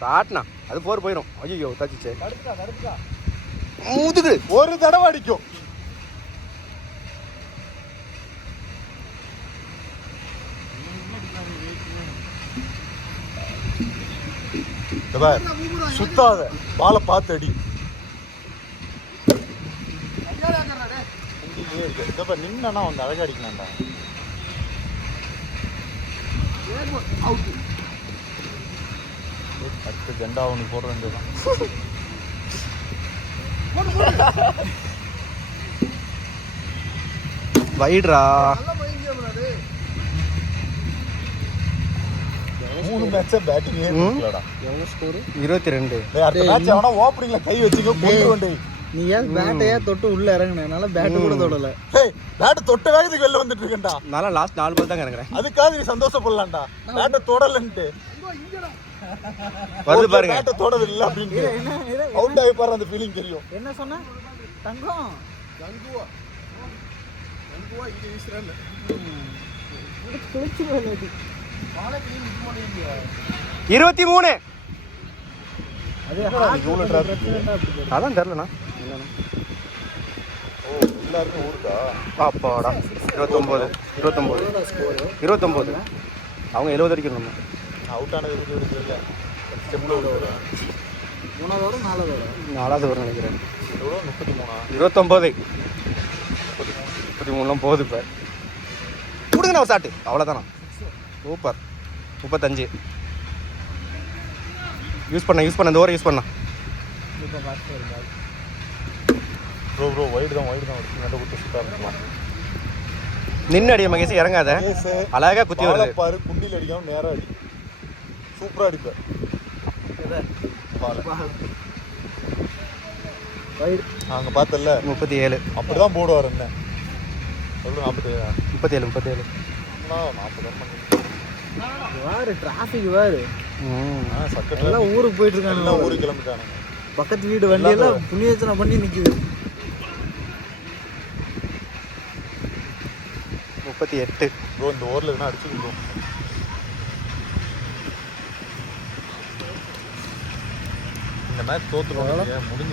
சாட்னா அது போயிடும். ஐயோ தச்சிச்சே முதுகு ஒரு தடவை அடிக்கும். சுத்தாத பாலை பார்த்து அடி. நின்னா வந்து அழகா அடிக்கலாம்டா. அடுத்த ஜெண்டா ஒன்று போட வேண்டியதான். வைட்ரா 3 மேட்சா பேட்டிங்கே இருக்கலடா. எவ்வளவு ஸ்கோர்? 22. அடுத்த மேட்ச் அவனா ஓப்பனிங்ல கை வச்சிங்க போடுறோண்டே. நீ ஏன் பேட்டையா தொட்டு உள்ள இறங்குனனால பேட் கூட தொடல. டேய் பேட் தொட்ட வேகத்துக்கு வெளில வந்துட்டு இருக்கேன்டா. நான் லாஸ்ட் 4 பால் தான் இறங்குறேன். அதுக்காக நீ சந்தோஷப்படலாம்டா. பேட் தொடலன்ட்டு வருது பாருங்க. பேட் தொடவே இல்ல அப்படினு அவுட் ஆகி பாரு. அந்த ஃபீலிங் தெரியும். என்ன சொன்ன? தங்கம் கங்குவா இங்க வீசுறானே. குளிச்சு போலடி. 23. அது இவ்வளவு டிராஃபிக் அதான் தெரியலண்ணா. ஓ எல்லாரும் ஊருடா. அப்பாடா 29. அவங்க 70 அடிக்கணும். நம்ம அவுட் ஆனது எப்படி தெரியல. ஸ்டெப்ல விடுறா. 3வது 4வது வரும் நினைக்கிறேன். எவ்வளோ 33 29 33 போகுது. இப்போ கொடுங்கண்ணா ஒரு ஷாட்டு. அவ்வளோதானா? சூப்பர். 35 யூஸ் பண்ண இந்த ஓவர் யூஸ் பண்ண. ப்ரோ வைடு தான் நல்ல குத்து சுத்தா இருக்கலாம். நின்று அடிய மகேஷ் இறங்காத. அழகா குத்தி வருது பாரு. குண்டில் அடிக்காம நேரா அடி. சூப்பரா அடிப்ப. அங்க பார்த்தல 37. அப்படிதான் போடுவார். என்ன சொல்லு? 47 வாரு டிராஃபிக் வாரு. சக்கத்துல எல்லாம் ஊருக்கு போயிட்டு இருக்காங்க. எல்லாம் ஊருக்கு கிளம்பிட்டானுங்க. பக்கத்து வீடு வண்டி எல்லாம் புண்ணியர்ச்சனை பண்ணி நிக்குது. 38. ப்ரோ இந்த ஓவரில் எதுனா அடிச்சுக்கு ப்ரோ. இந்த மேட்ச் தோத்துருவாங்க முடிஞ்சு.